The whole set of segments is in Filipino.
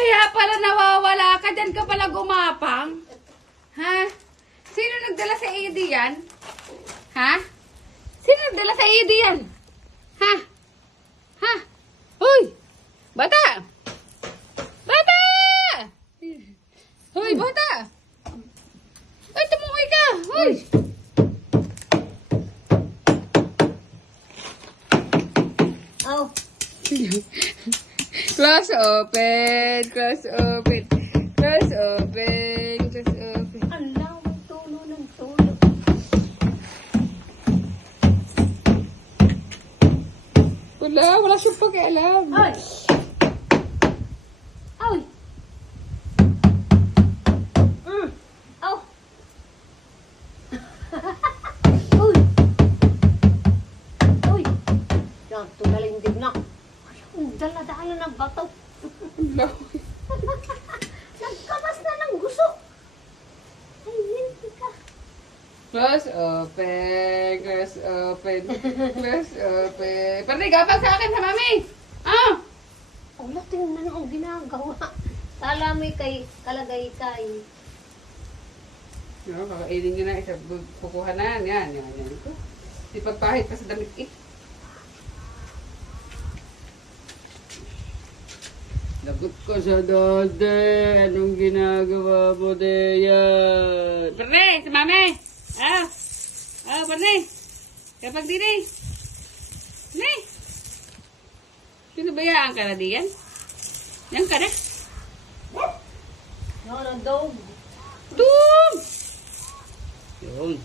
Kaya pala nawawala ka, dyan ka pala gumapang. Ha? Sino nagdala sa ED yan? Ha? Sino nagdala sa ED yan? Ha? Ha? Hoy! Bata! Bata! Hoy, bata! Ay, tumukoy ka! Hoy! Oh. Close open! Close open! Close open! Close open! Ang lawang tulo ng tulo. Wala siyang pakialam. Hoy! Hoy! Oh! Uy! Uy! Yan, tumalindig na. Ay, ang dala-dala ng bato. Nagkamas na ng guso. Ay, hindi ka. Close open! Close open! Close open! Pwede gapag sa akin sa mami! Ah! Wala, tingnan ang ginagawa. Kala may kalagay kay. No, kakainin nyo na isa. Kukuha na. Yan. Di pagpahit pa sa damit eh. Lagot ko sa dode. Anong ginagawa mo de yan? Perne, si mami! Perne! Kapag din eh. Perne! Pinabayaan ka na diyan? Yan ka na? No, dog. Doon! Yun.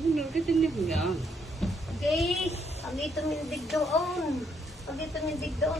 Nagkatinig niya. Okay, pag ito mindig doon. Pag ito mindig doon.